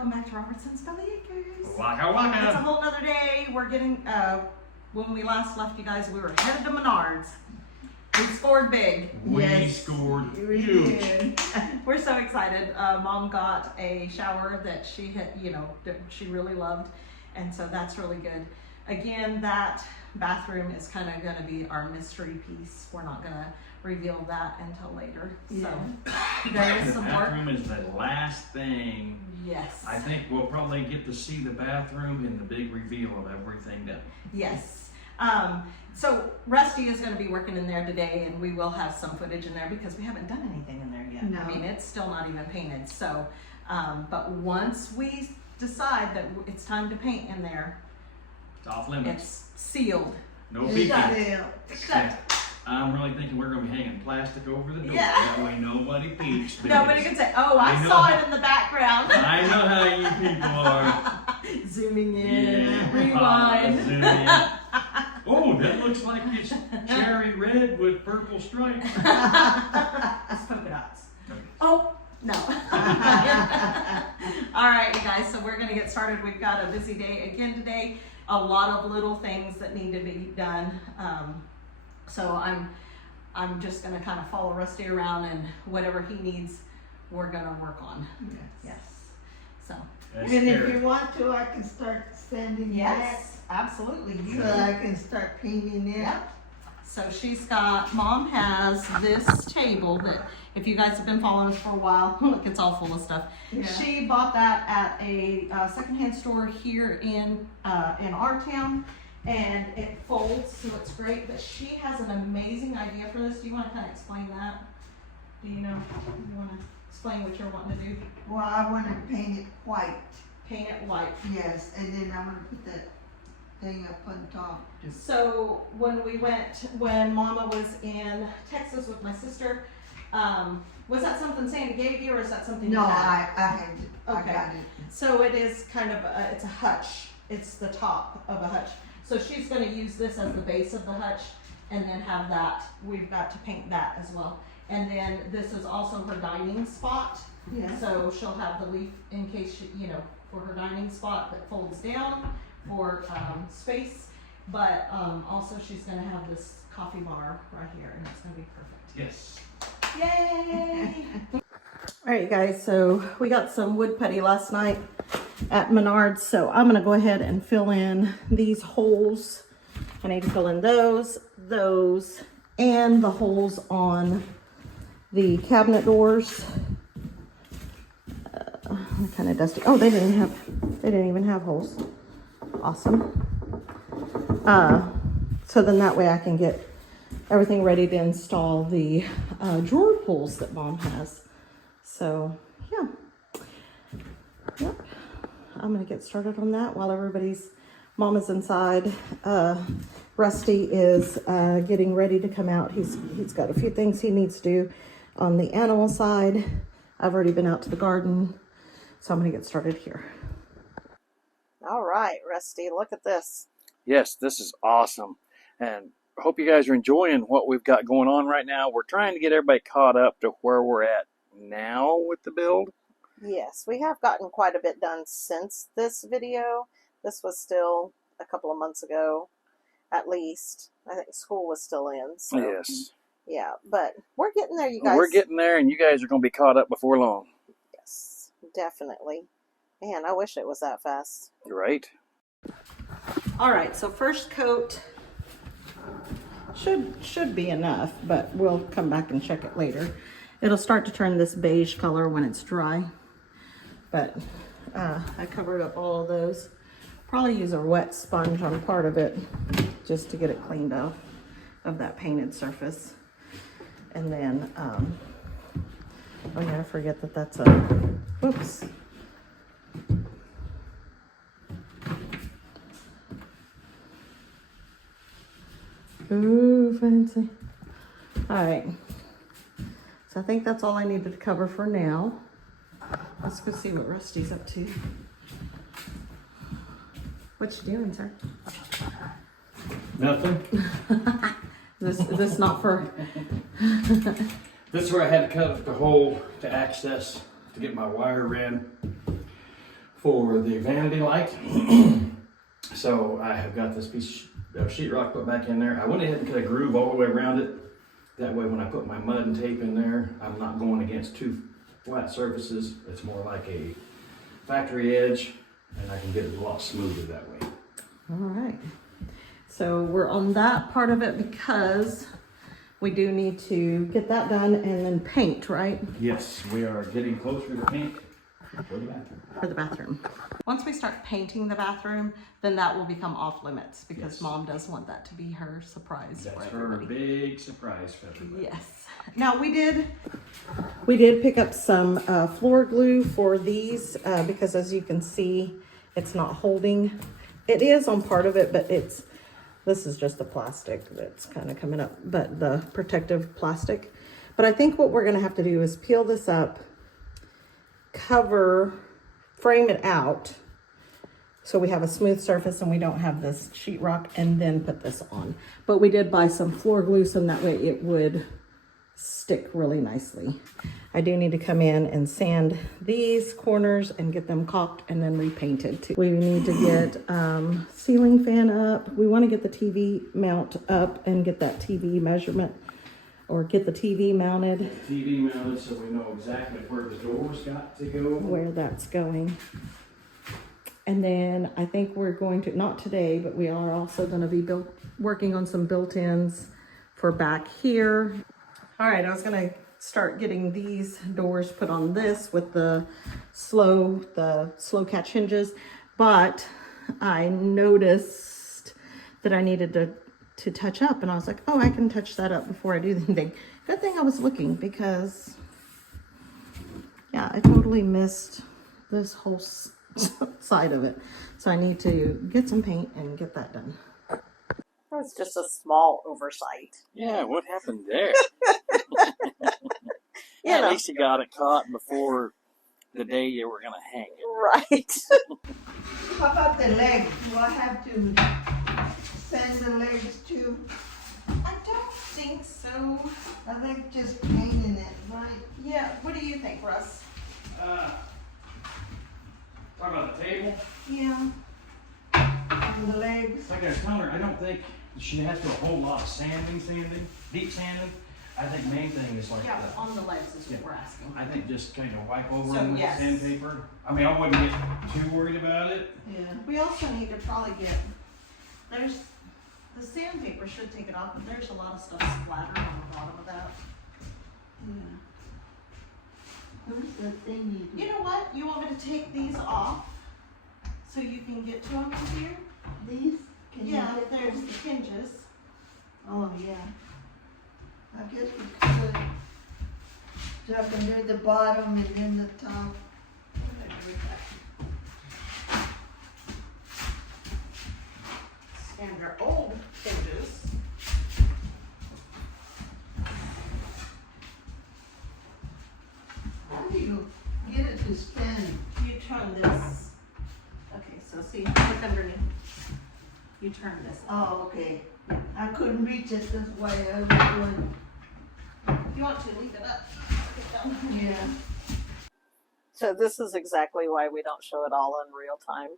welcome back to Robertson's Belly Acres. Waka waka. It's a whole nother day. We're getting, when we last left you guys, we were headed to Menards. We scored big. We scored huge. We're so excited. Mom got a shower that she had, that she really loved. And so that's really good. Again, that bathroom is kind of going to be our mystery piece. We're not going to reveal that until later. So there is some work. The bathroom is the last thing. Yes. I think we'll probably get to see the bathroom and the big reveal of everything done. Yes. So Rusty is going to be working in there today, and we will have some footage in there because we haven't done anything in there yet. No. I mean, it's still not even painted. So, but once we decide that it's time to paint in there, It's off limits. it's sealed. No peeking. Shut. I'm really thinking we're going to be hanging plastic over the door. Yeah. That way nobody peeks. Nobody can say, "Oh, I know saw how- it in the background." I know how you people are. Zooming in, Yeah. rewind. Zoom in. Oh, that looks like it's cherry red with purple stripes. It's polka dots. Oh, no. All right, you guys, so we're going to get started. We've got a busy day again today. A lot of little things that need to be done. So I'm just going to kind of follow Rusty around, and whatever he needs, we're going to work on. Yes. So. That's And if scary. you want to, I can start sanding Yes, absolutely. it, so I can start painting it. Yep. So Mom has this table that, if you guys have been following us for a while, look, it's all full of stuff. Yeah. She bought that at a secondhand store here in our town, and it folds, so it's great. But she has an amazing idea for this. Do you want to kind of explain that? Do you know? You want to explain what you're wanting to do? Well, I want to paint it white. Paint it white. Yes, and then I want to put that thing up on top. So when Mama was in Texas with my sister, was that something Sandy gave you, or is that something No, you had? I had it. Okay. I got it. So it is kind of it's a hutch. It's the top of a hutch. So she's going to use this as the base of the hutch, and then have that. We've got to paint that as well. And then this is also her dining spot. Yeah. So she'll have the leaf in case for her dining spot that folds down for space. But also she's going to have this coffee bar right here, and it's going to be perfect. Yes. Yay! All right, you guys, so we got some wood putty last night at Menards, so I'm going to go ahead and fill in these holes. I need to fill in those, and the holes on the cabinet doors. Kind of dusty. Oh, they didn't even have holes. Awesome. So then that way I can get everything ready to install the drawer pulls that Mom has. So yeah, yep. I'm gonna get started on that while Mama's inside. Rusty is getting ready to come out. He's got a few things he needs to do on the animal side. I've already been out to the garden, so I'm gonna get started here. All right, Rusty, look at this. Yes, this is awesome, and I hope you guys are enjoying what we've got going on right now. We're trying to get everybody caught up to where we're at now with the build. Yes, we have gotten quite a bit done since this video. This was still a couple of months ago, at least. I think school was still in. So, Yes. yeah, but we're getting there, you guys. We're getting there, and you guys are going to be caught up before long. Yes, definitely. Man, I wish it was that fast. You're right. All right, so first coat should be enough, but we'll come back and check it later. It'll start to turn this beige color when it's dry, but I covered up all of those. Probably use a wet sponge on part of it just to get it cleaned off of that painted surface. And then, oh yeah, I forget that that's a, whoops. Ooh, fancy. All right. So I think that's all I needed to cover for now. Let's go see what Rusty's up to. What you doing, sir? Nothing. Is this not for... This is where I had to cut the hole to access to get my wire in for the vanity light. So I have got this piece of sheetrock put back in there. I went ahead and cut a groove all the way around it. That way when I put my mud and tape in there, I'm not going against two flat surfaces. It's more like a factory edge, and I can get it a lot smoother that way. All right. So we're on that part of it because we do need to get that done and then paint, right? Yes, we are getting closer to paint for the bathroom. For the bathroom. Once we start painting the bathroom, then that will become off limits because Yes. Mom does want that to be her surprise. That's for her everybody. big surprise for everybody. Yes. Now we did pick up some floor glue for these because as you can see, it's not holding. It is on part of it, but this is just the plastic that's kind of coming up, but the protective plastic. But I think what we're gonna have to do is peel this up, frame it out so we have a smooth surface and we don't have this sheetrock, and then put this on. But we did buy some floor glue so that way it would stick really nicely. I do need to come in and sand these corners and get them caulked and then repainted too. We need to get ceiling fan up. We want to get the TV mount up and get that TV measurement, or get the TV mounted. TV mounted so we know exactly where the doors got to go. Where that's going. And then I think we're going to, not today, but we are also going to be working on some built-ins for back here. All right, I was going to start getting these doors put on this with the slow catch hinges, but I noticed that I needed to touch up, and I was like, oh, I can touch that up before I do anything. Good thing I was looking, because yeah, I totally missed this whole side of it. So I need to get some paint and get that done. That was just a small oversight. Yeah, what happened there? You At know. least you got it caught before the day you were going to hang it. Right. How about the legs? Do I have to sand the legs too? I don't think so. I think just painting it, right? Yeah, what do you think, Russ? Talk about the table. Yeah. And the legs. Like I was telling her, I don't think she has to do a whole lot of sanding, deep sanding. I think main thing is like Yeah, the, on the legs is what we're asking. I think just kind of wipe over So, them with yes. sandpaper. I mean, I wouldn't get too worried about it. Yeah. We also need to probably get, the sandpaper should take it off, but there's a lot of stuff splattered on the bottom of that. Yeah. Where's the thing you You know what? You want me to take these off so you can get to them from here? These? Can you Yeah, get there's those? the hinges. Oh, yeah. I guess we could. So I can do the bottom and then the top. And they're old hinges. How do you get it to spin? You turn this. Okay, so see, look underneath. You turn this. Oh, okay. I couldn't reach it this way. I was going, If you want to leave it up, take it down. yeah. So this is exactly why we don't show it all in real time.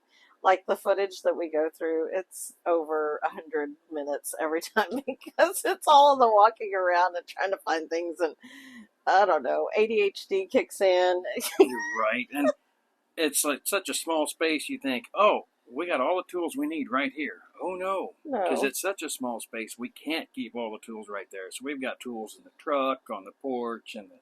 Like the footage that we go through, it's over 100 minutes every time because it's all the walking around and trying to find things, and I don't know, ADHD kicks in. You're right. And it's like such a small space, you think, oh, we got all the tools we need right here. Oh, no. Because No. it's such a small space, we can't keep all the tools right there. So we've got tools in the truck, on the porch, and the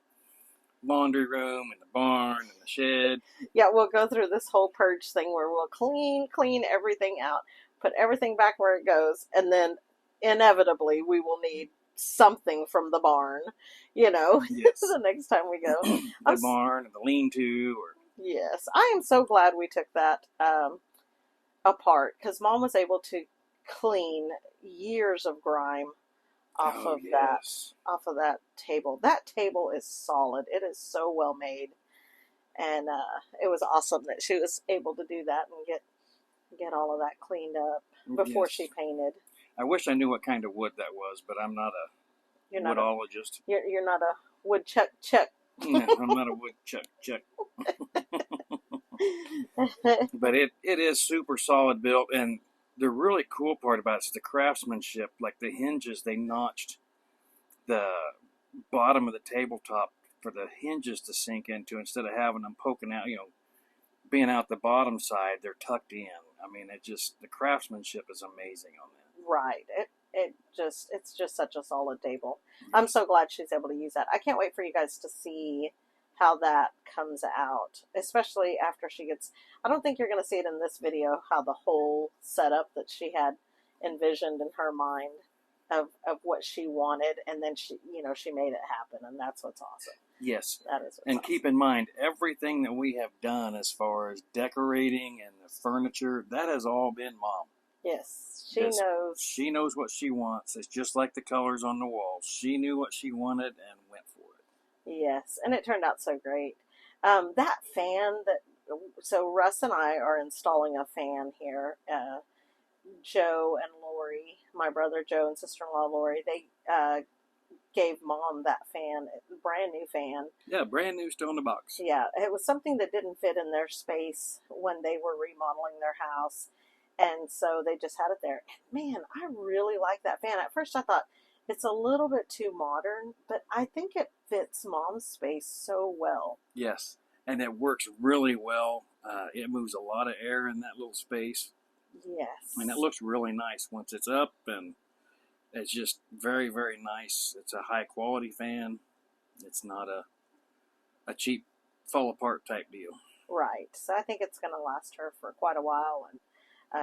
laundry room, and the barn, and the shed. Yeah, we'll go through this whole purge thing where we'll clean everything out, put everything back where it goes, and then inevitably we will need something from the barn, you know, Yes. the next time we go. The barn, and the lean-to, or... Yes, I am so glad we took that apart, because Mom was able to clean years of grime off Oh, of yes. that table. That table is solid. It is so well made, and it was awesome that she was able to do that and get all of that cleaned up before Yes. she painted. I wish I knew what kind of wood that was, but I'm not a You're not woodologist. you're not a woodchuck. No, I'm not a woodchuck. But it is super solid built, and the really cool part about it is the craftsmanship. Like the hinges, they notched the bottom of the tabletop for the hinges to sink into instead of having them poking out, being out the bottom side. They're tucked in. I mean, the craftsmanship is amazing on that. Right. It's just such a solid table. I'm so glad she's able to use that. I can't wait for you guys to see how that comes out, especially after she gets, I don't think you're going to see it in this video, how the whole setup that she had envisioned in her mind of what she wanted, and then she made it happen, and that's what's awesome. Yes. That is what's and awesome. Keep in mind, everything that we have done as far as decorating and the furniture, that has all been Mom. Yes, she knows. She knows what she wants. It's just like the colors on the walls. She knew what she wanted and went for it. Yes, and it turned out so great. That fan so Russ and I are installing a fan here. Joe and Lori, my brother Joe and sister-in-law Lori, they gave Mom that fan, brand new fan. Yeah, brand new, still in the box. Yeah, it was something that didn't fit in their space when they were remodeling their house. And so they just had it there. And man, I really like that fan. At first I thought it's a little bit too modern, but I think it fits Mom's space so well. Yes, and it works really well. It moves a lot of air in that little space. Yes. And it looks really nice once it's up, and it's just very, very nice. It's a high quality fan. It's not a cheap fall apart type deal. Right. So I think it's going to last her for quite a while, and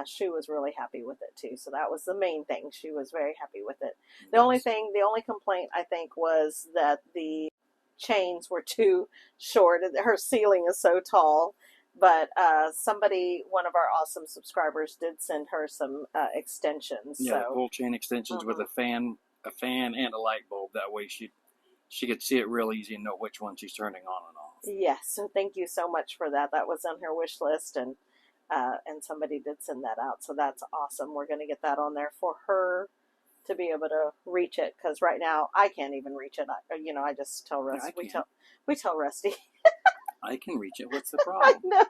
she was really happy with it too. So that was the main thing. She was very happy with it. The only complaint I think was that the chains were too short. Her ceiling is so tall. But one of our awesome subscribers did send her some extensions. Yeah, so. pull chain extensions with a fan and a light bulb. That way she could see it real easy and know which one she's turning on and off. Yes, so thank you so much for that. That was on her wish list, and somebody did send that out. So that's awesome. We're going to get that on there for her to be able to reach it, because right now I can't even reach it. I just tell Rusty. We tell Rusty. I can reach it. What's the I problem? know.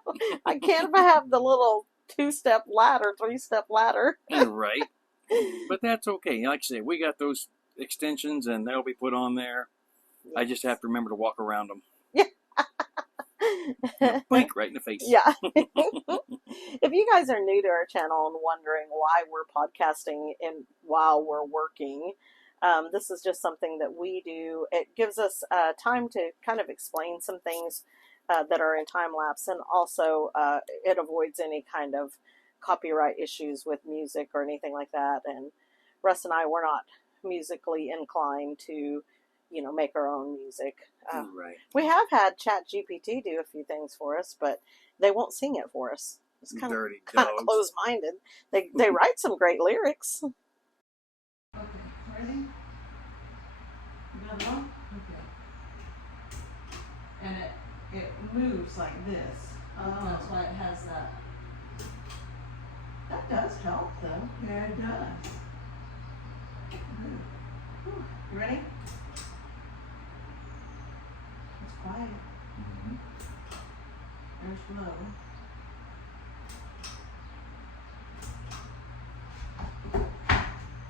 I can't if I have the little 2-step ladder, 3-step ladder. Right. But that's okay. Like I said, we got those extensions, and they'll be put on there. Yes. I just have to remember to walk around them. Yeah. Blink right in the face. Yeah. If you guys are new to our channel and wondering why we're podcasting while we're working, this is just something that we do. It gives us time to kind of explain some things that are in time lapse, and also it avoids any kind of copyright issues with music or anything like that. And Russ and I were not musically inclined to, make our own music. Right. We have had ChatGPT do a few things for us, but they won't sing it for us. It's kind of closed-minded. They write some great lyrics. Okay, ready? You got it on? Okay. And it moves like this. That's why it has that. That does help, though. Yeah, it does. You ready? It's quiet. There's low.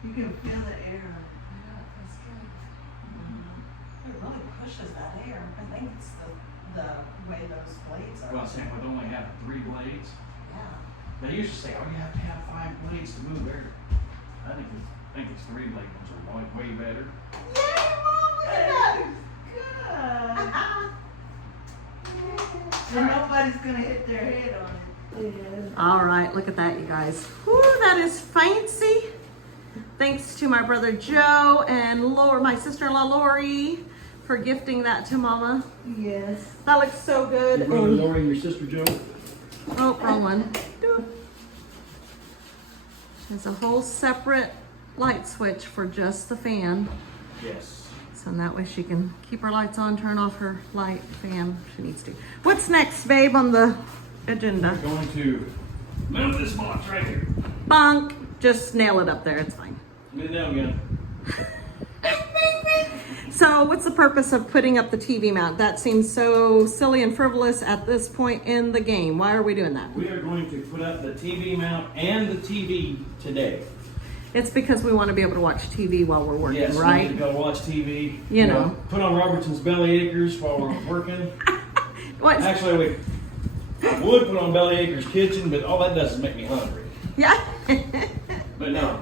You can feel the air on it. Yeah, that's good. It really pushes that air. I think it's the way those blades are. Well, I'm saying with only having 3 blades, Yeah. they used to say, oh, you have to have 5 blades to move air. I think it's 3 blade ones are way better. Yay, Mom, look at that. Good. So nobody's gonna hit their head on it. Yeah. All right, look at that, you guys. Whoo, that is fancy. Thanks to my brother Joe and my sister-in-law Lori for gifting that to Mama. Yes. That looks so good. Your brother Lori and your sister Joe. Oh, wrong one. There's a whole separate light switch for just the fan. Yes. So that way she can keep her lights on, turn off her light fan if she needs to. What's next, babe, on the agenda? We're going to move this box right here. Bonk. Just nail it up there. It's fine. Get it down again. So what's the purpose of putting up the TV mount? That seems so silly and frivolous at this point in the game. Why are we doing that? We are going to put up the TV mount and the TV today. It's because we want to be able to watch TV while we're working, Yes, right? we need to go watch TV. You know. Put on Robertson's Belly Acres while we're working. What? Actually, I would put on Belly Acres Kitchen, but all that does is make me hungry. Yeah. But no,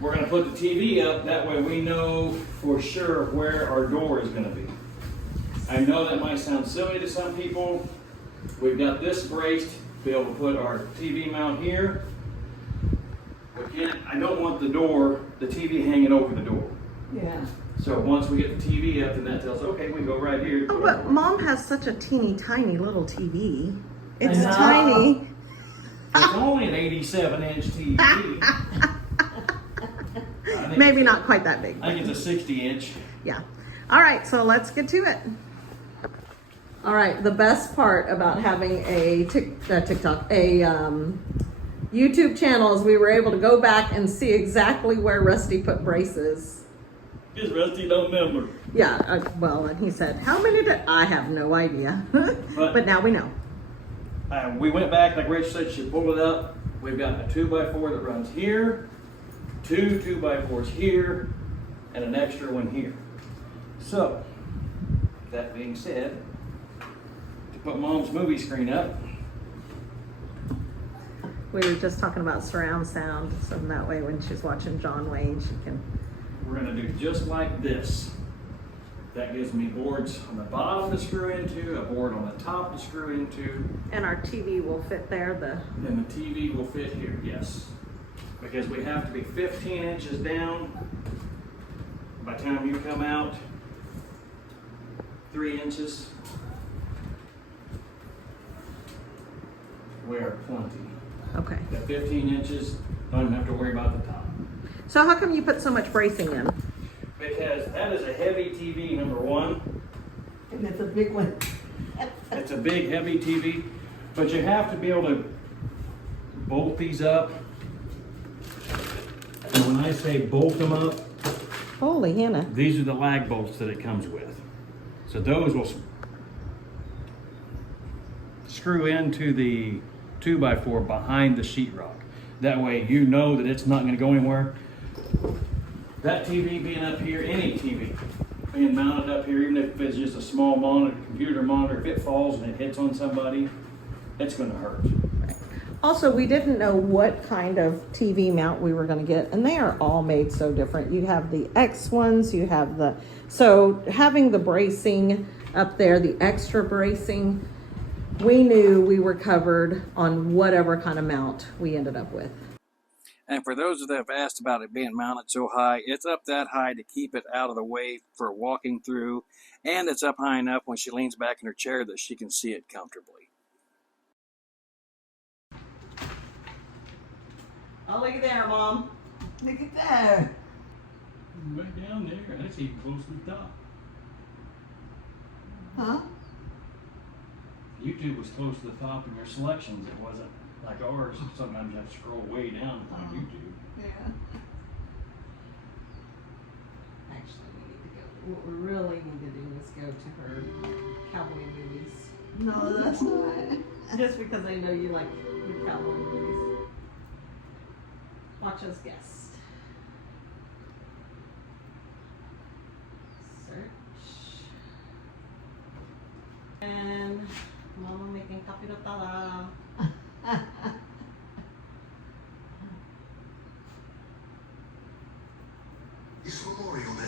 we're going to put the TV up. That way we know for sure where our door is going to be. I know that might sound silly to some people. We've got this braced to be able to put our TV mount here. Again, I don't want the TV hanging over the door. Yeah. So once we get the TV up, then that tells, okay, we go right here. Oh, but Mom has such a teeny tiny little TV. It's I know. tiny. It's only an 87-inch TV. Maybe not quite that big. I think it's a 60-inch. Yeah. All right, so let's get to it. All right, the best part about having a YouTube channel is we were able to go back and see exactly where Rusty put braces. Because Rusty don't remember. Yeah, well, and he said, how many did I have no idea. But now we know. We went back, like Rachel said, she pulled it up. We've got a 2x4 that runs here, 2 2x4s here, and an extra one here. So, that being said, to put Mom's movie screen up, We were just talking about surround sound, so that way when she's watching John Wayne, she can. we're going to do just like this. That gives me boards on the bottom to screw into, a board on the top to screw into, And our TV will fit there. and the TV will fit here, yes. Because we have to be 15 inches down by the time you come out, 3 inches. We are plenty. Okay. At 15 inches, don't have to worry about the top. So how come you put so much bracing in? Because that is a heavy TV, number one. And it's a big one. It's a big, heavy TV, but you have to be able to bolt these up. And when I say bolt them up, Holy Hannah. these are the lag bolts that it comes with. So those will screw into the 2x4 behind the sheetrock. That way you know that it's not going to go anywhere. That TV being up here, any TV being mounted up here, even if it's just a small monitor, computer monitor, if it falls and it hits on somebody, it's going to hurt. Also, we didn't know what kind of TV mount we were going to get, and they are all made so different. You have the X ones, you have the, so having the bracing up there, the extra bracing, we knew we were covered on whatever kind of mount we ended up with. And for those that have asked about it being mounted so high, it's up that high to keep it out of the way for walking through, and it's up high enough when she leans back in her chair that she can see it comfortably. Oh, look at there, Mom. Look at there. Right down there, that's even close to the top. Huh? YouTube was close to the top in your selections. It wasn't like ours. Sometimes you have to scroll way down on YouTube. Yeah. Actually, we need to go. What we really need to do is go to her cowboy movies. No, that's not. Just because I know you like your cowboy movies. Watch us guest. Search. And Mama making capirotada. It's Memorial Day.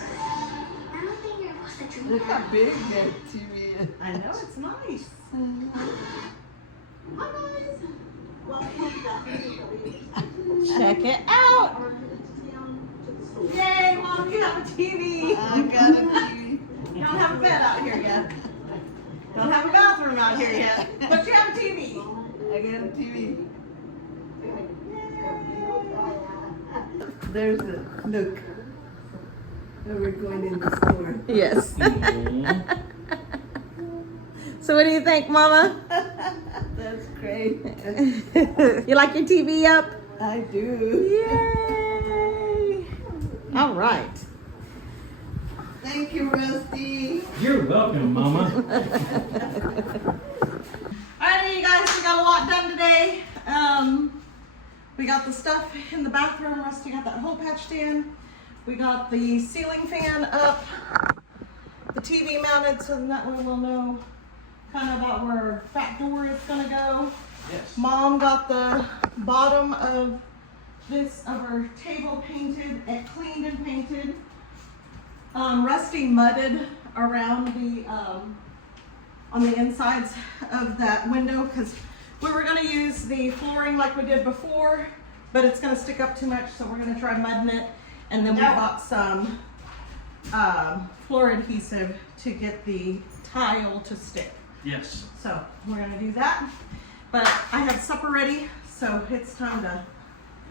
Look how big that TV is. I know, it's nice. Hi guys. Check it out. Yay, Mom, you have a TV. I got a TV. You don't have a bed out here yet. Don't have a bathroom out here yet. But you have a TV. I got a TV. There's the look. Now we're going in the store. Yes. So what do you think, Mama? That's great. You like your TV up? I do. Yay! All right. Thank you, Rusty. You're welcome, Mama. Alrighty, you guys, we got a lot done today. We got the stuff in the bathroom. Rusty got that hole patched in. We got the ceiling fan up, the TV mounted, so that way we'll know kind of about where our back door is gonna go. Yes. Mom got the bottom of our table painted, cleaned and painted. Rusty mudded around the on the insides of that window because we were going to use the flooring like we did before, but it's going to stick up too much, so we're going to try mudding it. And then we bought some floor adhesive to get the tile to stick. Yes. So we're going to do that. But I have supper ready, so it's time to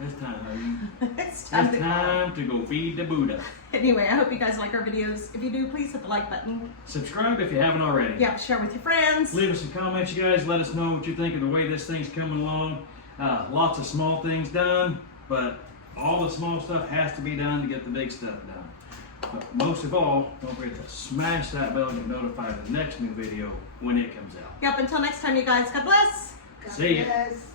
It's time, honey. it's time It's to time to go feed the Buddha. Anyway, I hope you guys like our videos. If you do, please hit the like button. Subscribe if you haven't already. Yeah, share with your friends. Leave us some comments, you guys. Let us know what you think of the way this thing's coming along. Lots of small things done, but all the small stuff has to be done to get the big stuff done. But most of all, don't forget to smash that bell and get notified of the next new video when it comes out. Yep, until next time, you guys. God bless. God See ya. bless.